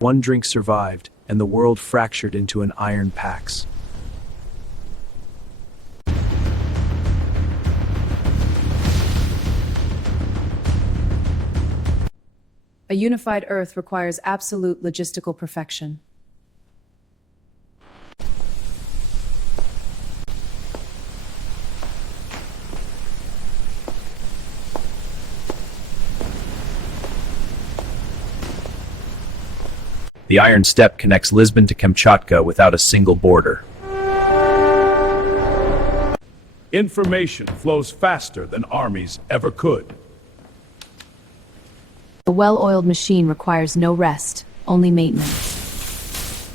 One drink survived, and the world fractured into an iron pax. A unified Earth requires absolute logistical perfection. The Iron Steppe connects Lisbon to Kamchatka without a single border. Information flows faster than armies ever could. A well-oiled machine requires no rest, only maintenance.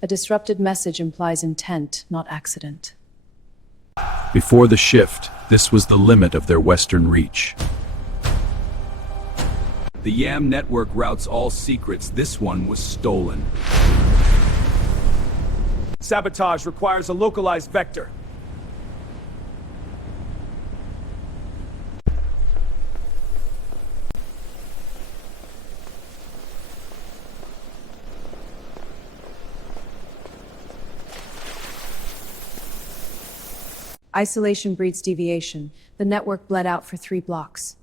A disrupted message implies intent, not accident. Before the shift, this was the limit of their western reach. The YAM network routes all secrets. This one was stolen. Sabotage requires a localized vector. Isolation breeds deviation. The network bled out for 3 blocks.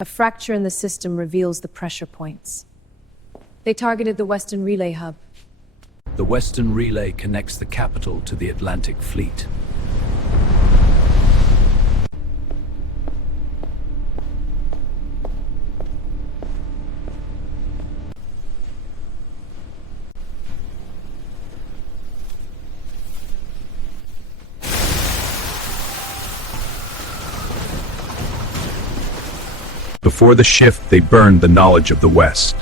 A fracture in the system reveals the pressure points. They targeted the Western Relay Hub. The Western Relay connects the capital to the Atlantic Fleet. Before the shift, they burned the knowledge of the West.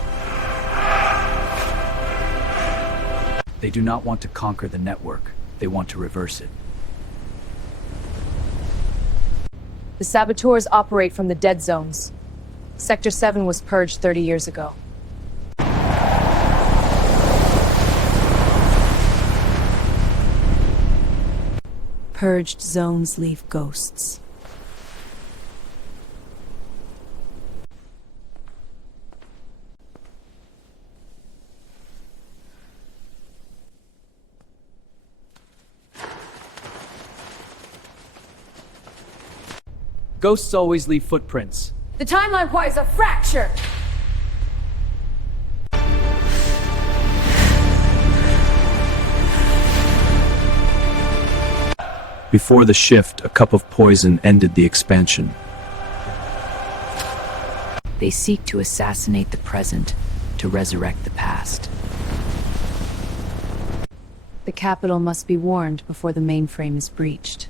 They do not want to conquer the network. They want to reverse it. The saboteurs operate from the dead zones. Sector 7 was purged 30 years ago. Purged zones leave ghosts. Ghosts always leave footprints. The timeline requires a fracture! Before the shift, a cup of poison ended the expansion. They seek to assassinate the present, to resurrect the past. The capital must be warned before the mainframe is breached.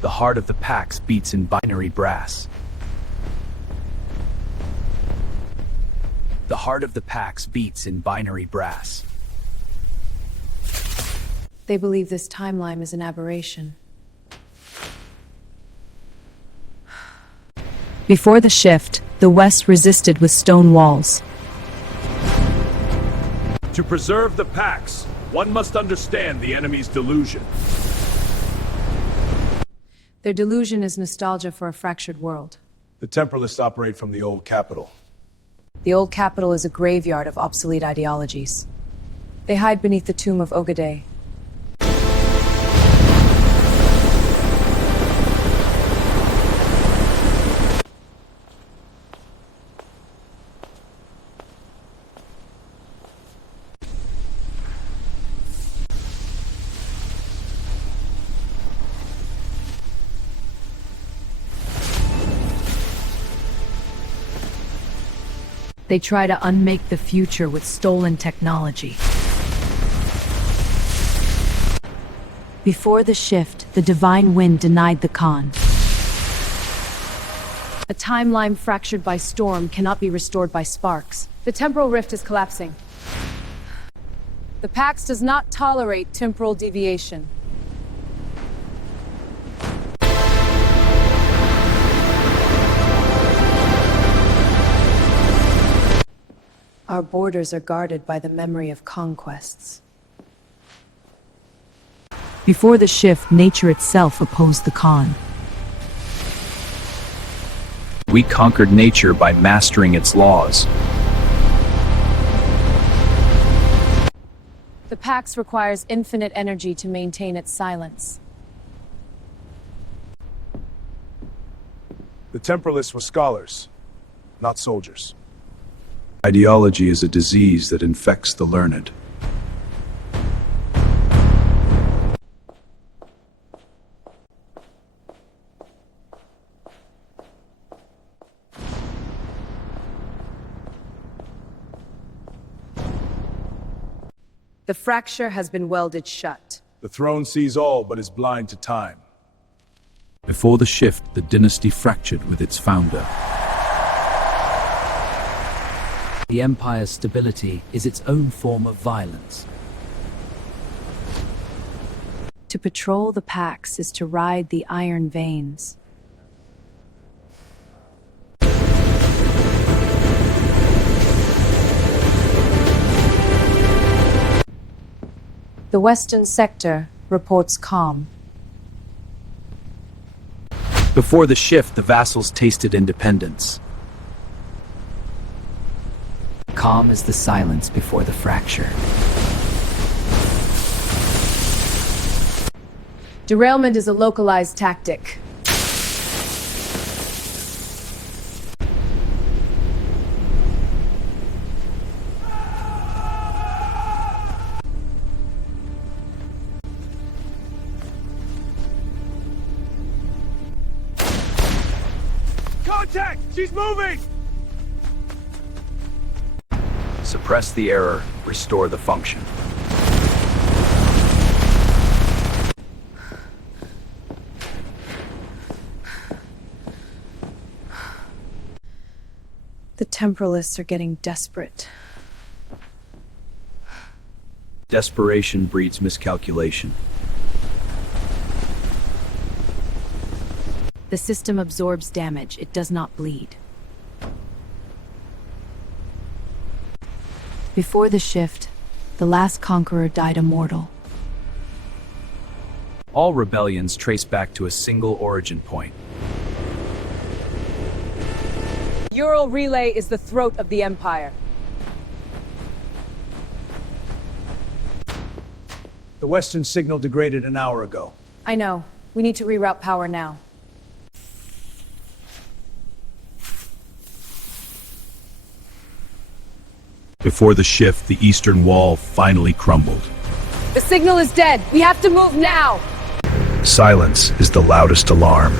The heart of the Pax beats in binary brass. The heart of the Pax beats in binary brass. They believe this timeline is an aberration. Before the shift, the West resisted with stone walls. To preserve the Pax, one must understand the enemy's delusion. Their delusion is nostalgia for a fractured world. The temporalists operate from the old capital. The old capital is a graveyard of obsolete ideologies. They hide beneath the tomb of Ogadei. They try to unmake the future with stolen technology. Before the shift, the divine wind denied the Khan. A timeline fractured by storm cannot be restored by sparks. The temporal rift is collapsing. The Pax does not tolerate temporal deviation. Our borders are guarded by the memory of conquests. Before the shift, nature itself opposed the Khan. We conquered nature by mastering its laws. The Pax requires infinite energy to maintain its silence. The temporalists were scholars, not soldiers. Ideology is a disease that infects the learned. The fracture has been welded shut. The throne sees all but is blind to time. Before the shift, the dynasty fractured with its founder. The Empire's stability is its own form of violence. To patrol the Pax is to ride the iron veins. The Western Sector reports calm. Before the shift, the vassals tasted independence. Calm is the silence before the fracture. Derailment is a localized tactic. Contact! She's moving! Suppress the error, restore the function. The temporalists are getting desperate. Desperation breeds miscalculation. The system absorbs damage, it does not bleed. Before the shift, the last conqueror died immortal. All rebellions trace back to a single origin point. Ural Relay is the throat of the Empire. The Western signal degraded an hour ago. I know. We need to reroute power now. Before the shift, the eastern wall finally crumbled. The signal is dead! We have to move now! Silence is the loudest alarm.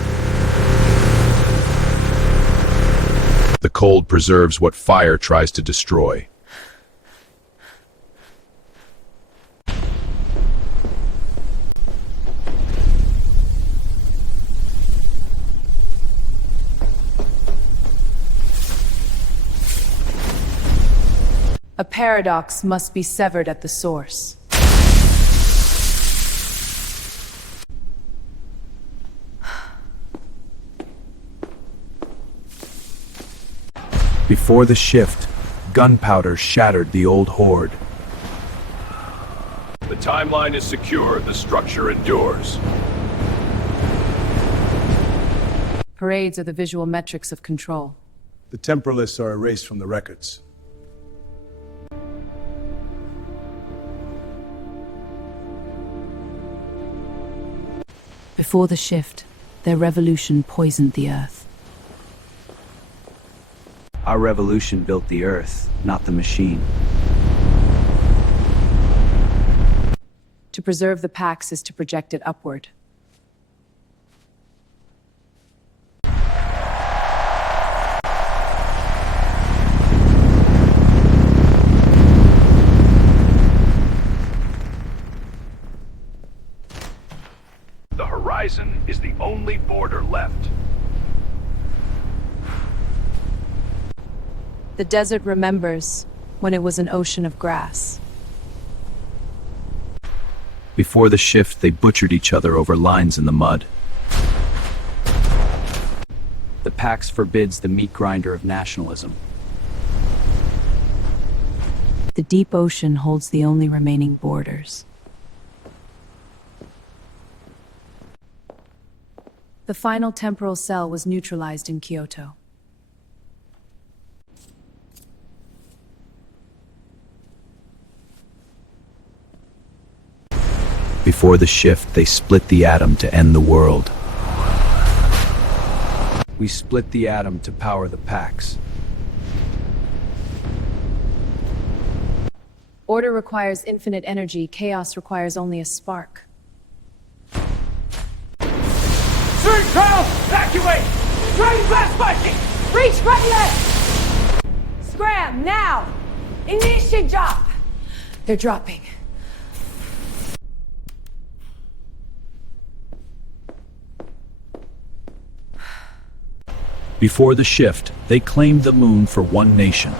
The cold preserves what fire tries to destroy. A paradox must be severed at the source. Before the shift, gunpowder shattered the old horde. The timeline is secure, the structure endures. Parades are the visual metrics of control. The temporalists are erased from the records. Before the shift, their revolution poisoned the earth. Our revolution built the earth, not the machine. To preserve the Pax is to project it upward. The horizon is the only border left. The desert remembers when it was an ocean of grass. Before the shift, they butchered each other over lines in the mud. The Pax forbids the meat grinder of nationalism. The deep ocean holds the only remaining borders. The final temporal cell was neutralized in Kyoto. Before the shift, they split the atom to end the world. We split the atom to power the packs. Order requires infinite energy, chaos requires only a spark. Surge trials! Evacuate! Train blast spiking! Breach readiness! Scram, now! Initiate drop! They're dropping. Before the shift, they claimed the moon for one nation.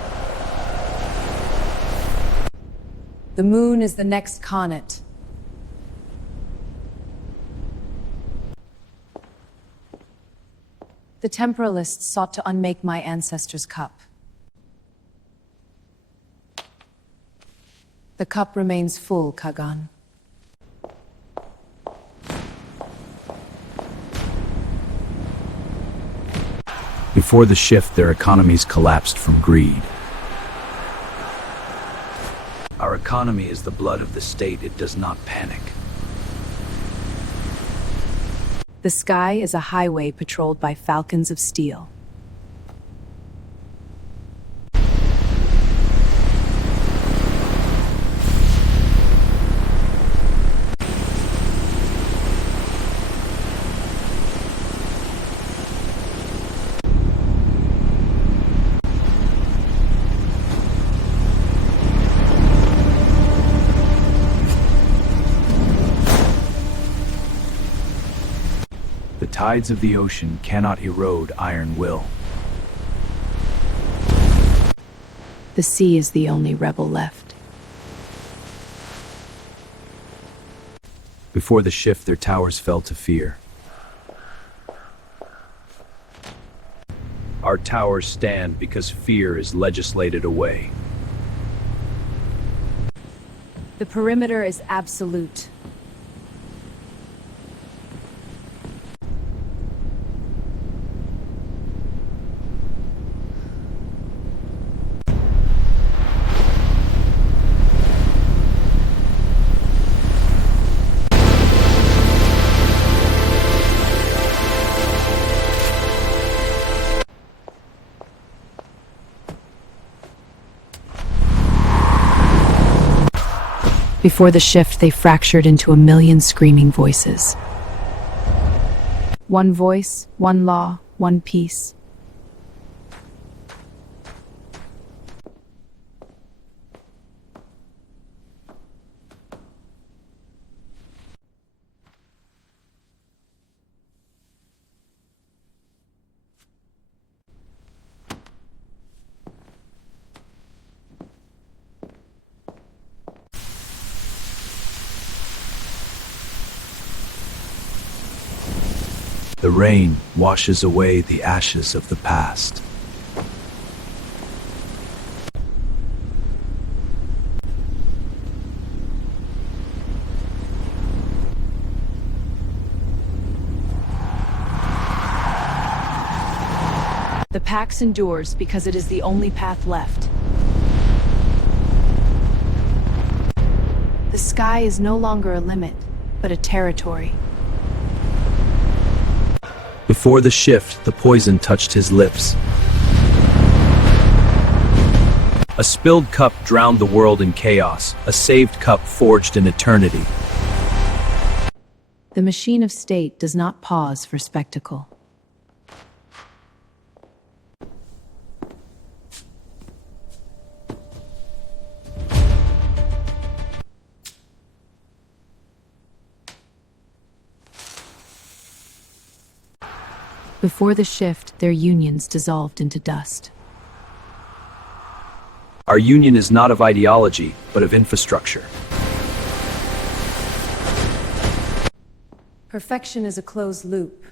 The moon is the next comet. The temporalists sought to unmake my ancestors' cup. The cup remains full, Kagan. Before the shift, their economies collapsed from greed. Our economy is the blood of the state. It does not panic. The sky is a highway patrolled by falcons of steel. The tides of the ocean cannot erode iron will. The sea is the only rebel left. Before the shift, their towers fell to fear. Our towers stand because fear is legislated away. The perimeter is absolute. Before the shift, they fractured into a million screaming voices. One voice, one law, one peace. The rain washes away the ashes of the past. The Pax endures because it is the only path left. The sky is no longer a limit, but a territory. Before the shift, the poison touched his lips. A spilled cup drowned the world in chaos, a saved cup forged in eternity. The machine of state does not pause for spectacle. Before the shift, their unions dissolved into dust. Our union is not of ideology, but of infrastructure. Perfection is a closed loop.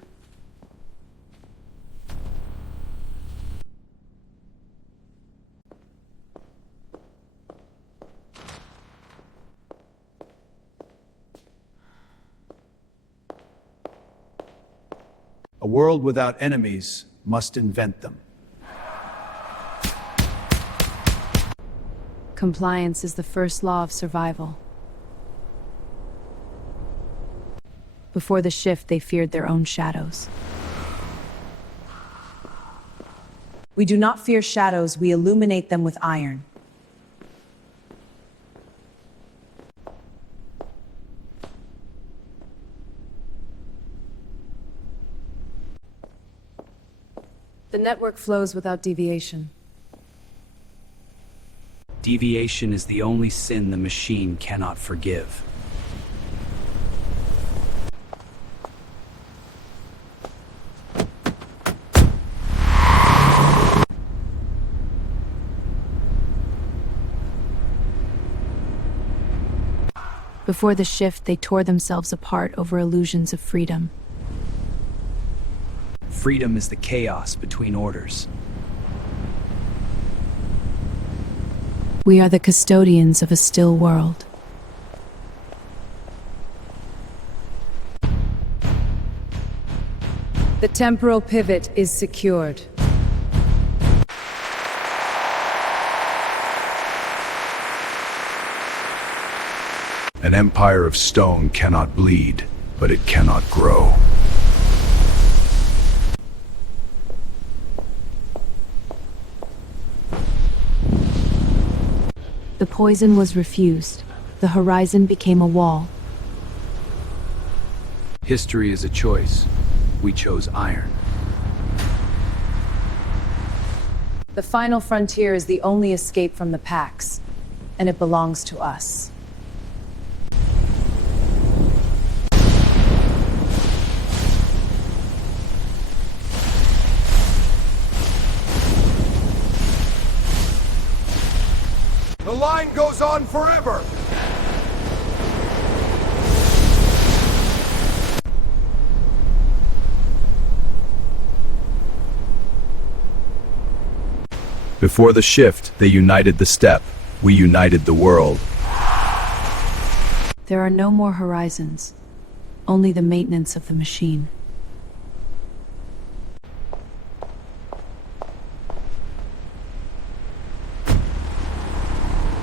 A world without enemies must invent them. Compliance is the first law of survival. Before the shift, they feared their own shadows. We do not fear shadows, we illuminate them with iron. The network flows without deviation. Deviation is the only sin the machine cannot forgive. Before the shift, they tore themselves apart over illusions of freedom. Freedom is the chaos between orders. We are the custodians of a still world. The temporal pivot is secured. An empire of stone cannot bleed, but it cannot grow. The poison was refused. The horizon became a wall. History is a choice. We chose iron. The final frontier is the only escape from the Pax, and it belongs to us. The line goes on forever! Before the shift, they united the steppe. We united the world. There are no more horizons, only the maintenance of the machine.